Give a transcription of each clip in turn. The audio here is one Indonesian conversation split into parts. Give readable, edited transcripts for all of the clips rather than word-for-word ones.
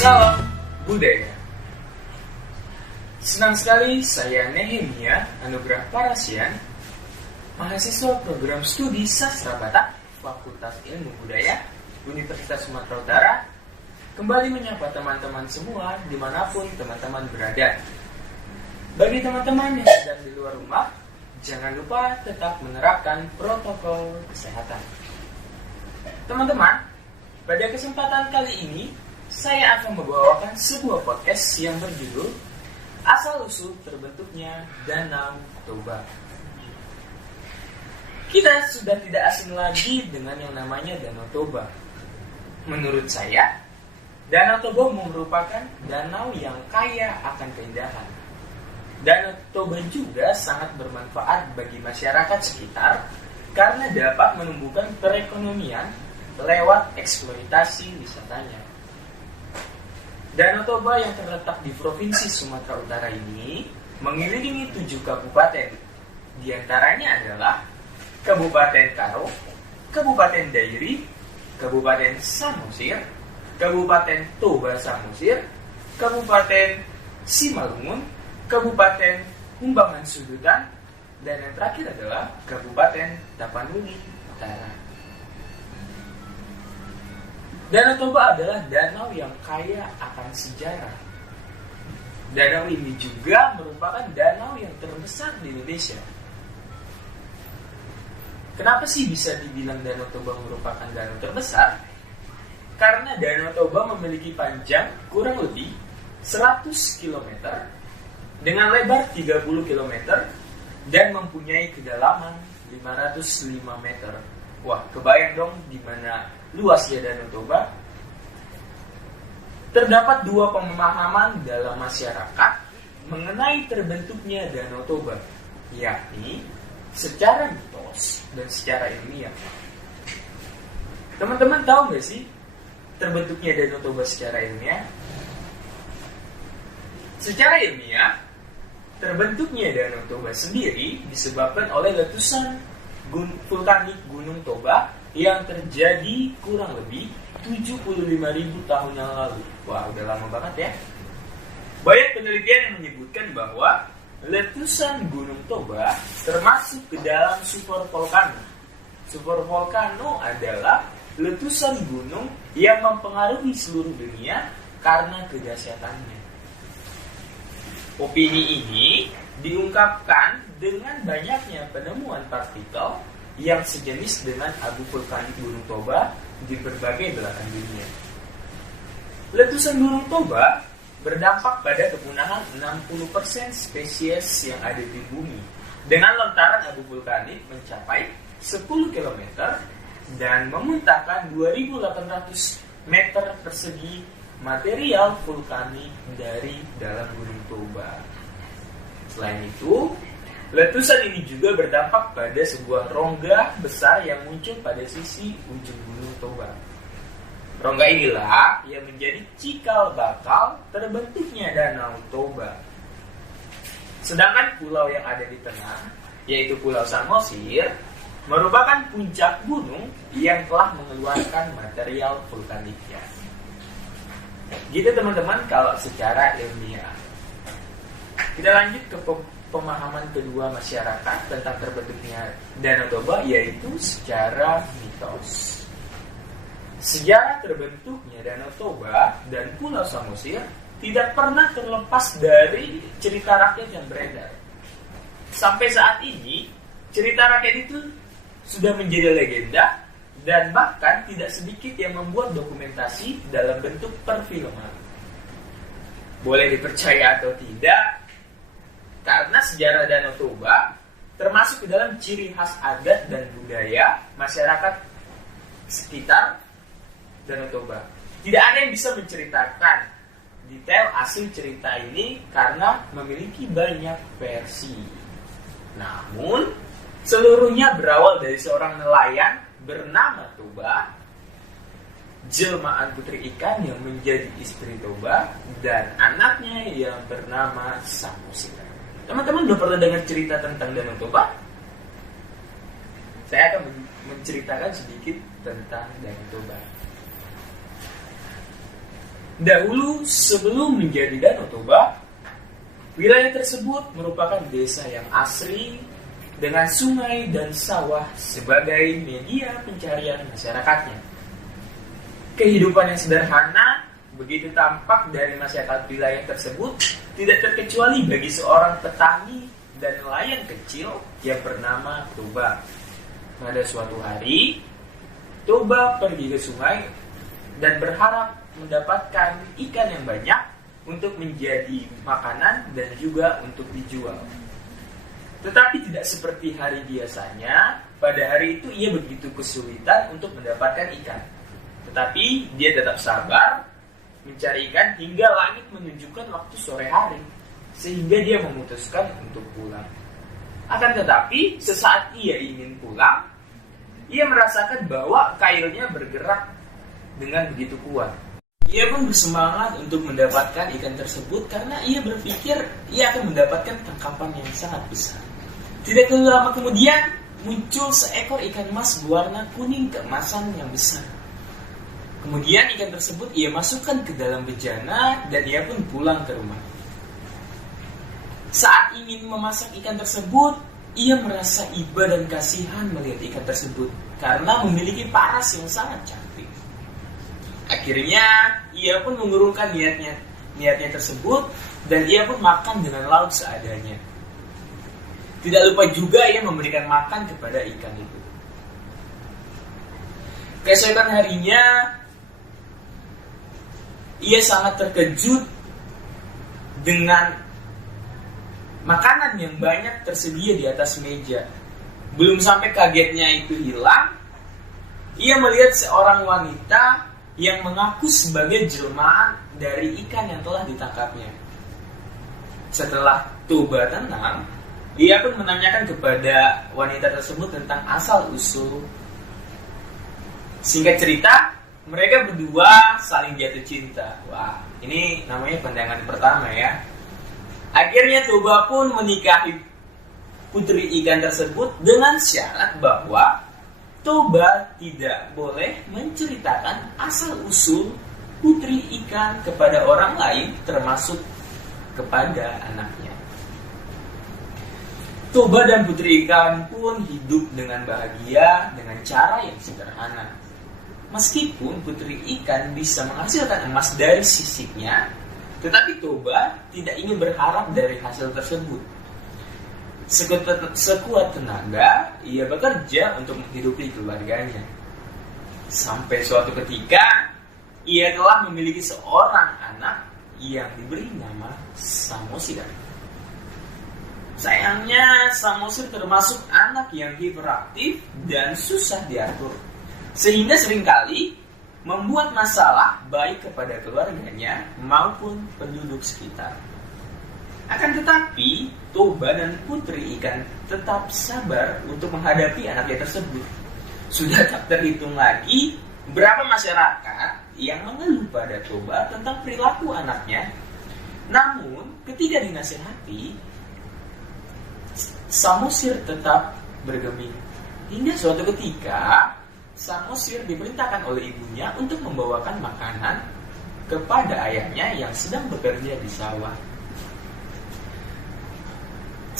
Salam budaya. Senang sekali saya Nehemia Anugrah Parasian, mahasiswa program studi Sastra Batak, Fakultas Ilmu Budaya, Universitas Sumatera Utara, kembali menyapa teman-teman semua dimanapun teman-teman berada. Bagi teman-teman yang sedang di luar rumah, jangan lupa tetap menerapkan protokol kesehatan. Teman-teman, pada kesempatan kali ini, saya akan membawakan sebuah podcast yang berjudul Asal-usul terbentuknya Danau Toba. Kita sudah tidak asing lagi dengan yang namanya Danau Toba. Menurut saya, Danau Toba merupakan danau yang kaya akan keindahan. Danau Toba juga sangat bermanfaat bagi masyarakat sekitar karena dapat menumbuhkan perekonomian lewat eksploitasi wisatanya. Danau Toba yang terletak di Provinsi Sumatera Utara ini mengelilingi 7 kabupaten. Di antaranya adalah Kabupaten Karo, Kabupaten Dairi, Kabupaten Samosir, Kabupaten Toba Samosir, Kabupaten Simalungun, Kabupaten Humbangan Sudutan, dan yang terakhir adalah Kabupaten Tapanuli Utara. Danau Toba adalah danau yang kaya akan sejarah. Danau ini juga merupakan danau yang terbesar di Indonesia. Kenapa sih bisa dibilang Danau Toba merupakan danau terbesar? Karena Danau Toba memiliki panjang kurang lebih 100 km dengan lebar 30 km dan mempunyai kedalaman 505 meter. Wah, kebayang dong gimana luasnya Danau Toba. Terdapat 2 pemahaman dalam masyarakat mengenai terbentuknya Danau Toba, yakni secara mitos dan secara ilmiah. Teman-teman tahu nggak sih terbentuknya Danau Toba secara ilmiah? Secara ilmiah, terbentuknya Danau Toba sendiri disebabkan oleh letusan vulkanik Gunung Toba yang terjadi kurang lebih 75.000 tahun yang lalu. Wah, udah lama banget ya. Banyak penelitian yang menyebutkan bahwa letusan Gunung Toba termasuk ke dalam supervolcano. Supervolcano adalah letusan gunung yang mempengaruhi seluruh dunia karena kedahsyatannya. Opini ini diungkapkan dengan banyaknya penemuan partikel yang sejenis dengan abu vulkanik Gunung Toba di berbagai belahan dunia. Letusan Gunung Toba berdampak pada kepunahan 60% spesies yang ada di bumi dengan lontaran abu vulkanik mencapai 10 km dan memuntahkan 2.800 meter persegi material vulkanik dari dalam Gunung Toba. Selain itu, letusan ini juga berdampak pada sebuah rongga besar yang muncul pada sisi ujung Gunung Toba. Rongga inilah yang menjadi cikal bakal terbentuknya Danau Toba. Sedangkan pulau yang ada di tengah, yaitu Pulau Samosir, merupakan puncak gunung yang telah mengeluarkan material vulkaniknya. Gitu teman-teman kalau secara ilmiah. Kita lanjut ke pemahaman kedua masyarakat tentang terbentuknya Danau Toba, yaitu secara mitos. Sejarah terbentuknya Danau Toba dan Pulau Samosir tidak pernah terlepas dari cerita rakyat yang beredar. Sampai saat ini, cerita rakyat itu sudah menjadi legenda dan bahkan tidak sedikit yang membuat dokumentasi dalam bentuk perfilman. Boleh dipercaya atau tidak, karena sejarah Danau Toba termasuk ke dalam ciri khas adat dan budaya masyarakat sekitar Danau Toba. Tidak ada yang bisa menceritakan detail asli cerita ini karena memiliki banyak versi. Namun, seluruhnya berawal dari seorang nelayan bernama Toba, jelmaan putri ikan yang menjadi istri Toba, dan anaknya yang bernama Samosir. Teman-teman udah pernah dengar cerita tentang Danau Toba? Saya akan menceritakan sedikit tentang Danau Toba. Dahulu sebelum menjadi Danau Toba, wilayah tersebut merupakan desa yang asri dengan sungai dan sawah sebagai media pencarian masyarakatnya. Kehidupan yang sederhana begitu tampak dari masyarakat wilayah tersebut, tidak terkecuali bagi seorang petani dan nelayan kecil yang bernama Toba. Pada suatu hari, Toba pergi ke sungai dan berharap mendapatkan ikan yang banyak untuk menjadi makanan dan juga untuk dijual. Tetapi tidak seperti hari biasanya, pada hari itu ia begitu kesulitan untuk mendapatkan ikan. Tetapi dia tetap sabar mencari ikan hingga langit menunjukkan waktu sore hari, sehingga dia memutuskan untuk pulang. Akan tetapi, sesaat ia ingin pulang, ia merasakan bahwa kailnya bergerak dengan begitu kuat. Ia pun bersemangat untuk mendapatkan ikan tersebut karena ia berpikir ia akan mendapatkan tangkapan yang sangat besar. Tidak lama kemudian, muncul seekor ikan emas berwarna kuning keemasan yang besar. Kemudian ikan tersebut ia masukkan ke dalam bejana dan ia pun pulang ke rumah. Saat ingin memasak ikan tersebut, ia merasa iba dan kasihan melihat ikan tersebut karena memiliki paras yang sangat cantik. Akhirnya, ia pun mengurungkan niatnya tersebut dan ia pun makan dengan lauk seadanya. Tidak lupa juga ia memberikan makan kepada ikan itu. Keesokan harinya, ia sangat terkejut dengan makanan yang banyak tersedia di atas meja. Belum sampai kagetnya itu hilang, ia melihat seorang wanita yang mengaku sebagai jelmaan dari ikan yang telah ditangkapnya. Setelah Toba tenang, ia pun menanyakan kepada wanita tersebut tentang asal-usul. Singkat cerita, mereka berdua saling jatuh cinta. Wah, ini namanya pandangan pertama ya. Akhirnya Toba pun menikahi putri ikan tersebut dengan syarat bahwa Toba tidak boleh menceritakan asal-usul putri ikan kepada orang lain, termasuk kepada anaknya. Toba dan putri ikan pun hidup dengan bahagia dengan cara yang sederhana. Meskipun putri ikan bisa menghasilkan emas dari sisiknya, tetapi Toba tidak ingin berharap dari hasil tersebut. Sekuat tenaga, ia bekerja untuk menghidupi keluarganya. Sampai suatu ketika, ia telah memiliki seorang anak yang diberi nama Samosir. Sayangnya, Samosir termasuk anak yang hiperaktif dan susah diatur, sehingga seringkali membuat masalah baik kepada keluarganya maupun penduduk sekitar. Akan tetapi, Toba dan putri ikan tetap sabar untuk menghadapi anaknya tersebut. Sudah tak terhitung lagi berapa masyarakat yang mengeluh pada Toba tentang perilaku anaknya. Namun, ketika dinasihati, Samosir tetap bergeming. Hingga suatu ketika, Samosir diperintahkan oleh ibunya untuk membawakan makanan kepada ayahnya yang sedang bekerja di sawah.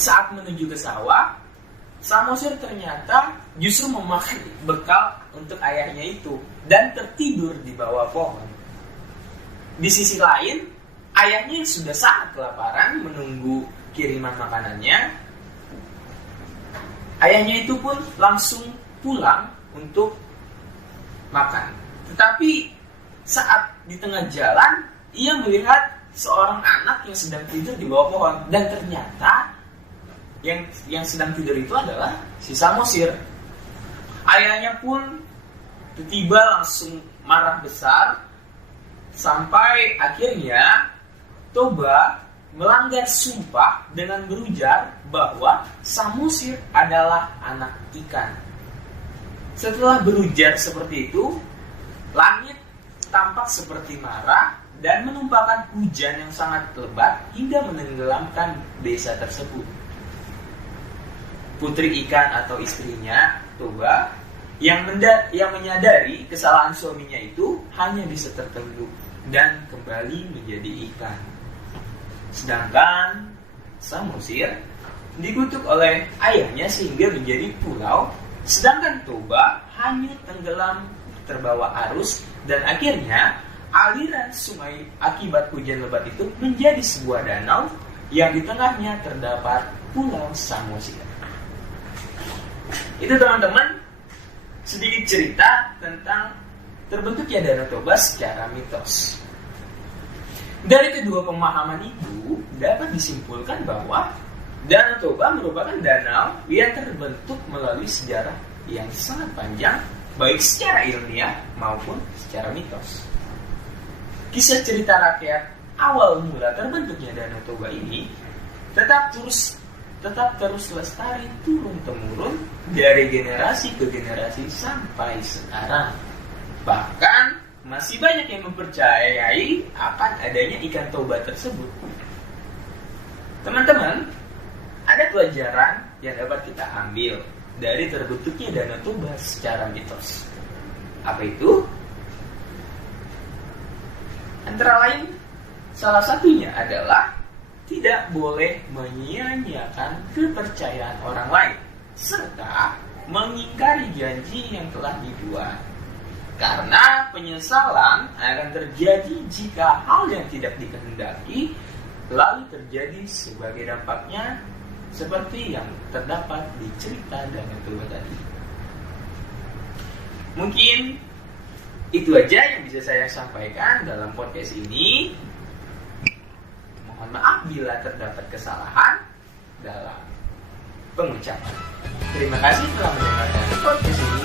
Saat menuju ke sawah, Samosir ternyata justru memakan bekal untuk ayahnya itu dan tertidur di bawah pohon. Di sisi lain, ayahnya yang sudah sangat kelaparan menunggu kiriman makanannya. Ayahnya itu pun langsung pulang untuk makan. Tetapi saat di tengah jalan, ia melihat seorang anak yang sedang tidur di bawah pohon. Dan ternyata yang sedang tidur itu adalah si Samosir. Ayahnya pun tiba-tiba langsung marah besar, sampai akhirnya Toba melanggar sumpah dengan berujar bahwa Samosir adalah anak ikan. Setelah berujar seperti itu, langit tampak seperti marah dan menumpahkan hujan yang sangat lebat hingga menenggelamkan desa tersebut. Putri ikan atau istrinya, Toba, yang menyadari kesalahan suaminya itu hanya bisa tertunduk dan kembali menjadi ikan. Sedangkan Samosir dikutuk oleh ayahnya sehingga menjadi pulau, sedangkan Toba hanyut tenggelam terbawa arus, dan akhirnya aliran sungai akibat hujan lebat itu menjadi sebuah danau yang di tengahnya terdapat pulau Samosir. Itu teman-teman sedikit cerita tentang terbentuknya Danau Toba secara mitos. Dari kedua pemahaman itu dapat disimpulkan bahwa Danau Toba merupakan danau yang terbentuk melalui sejarah yang sangat panjang, baik secara ilmiah maupun secara mitos. Kisah cerita rakyat awal mula terbentuknya Danau Toba ini tetap terus lestari turun-temurun dari generasi ke generasi sampai sekarang. Bahkan masih banyak yang mempercayai akan adanya ikan toba tersebut. Teman-teman, ada pelajaran yang dapat kita ambil dari terbentuknya Danau Toba secara mitos. Apa itu? Antara lain, salah satunya adalah tidak boleh menyia-nyiakan kepercayaan orang lain, serta mengingkari janji yang telah dibuat. Karena penyesalan akan terjadi jika hal yang tidak dikehendaki lalu terjadi sebagai dampaknya, seperti yang terdapat di cerita Danau Toba tadi. Mungkin itu aja yang bisa saya sampaikan dalam podcast ini. Mohon maaf bila terdapat kesalahan dalam pengucapan. Terima kasih telah mendengarkan podcast ini.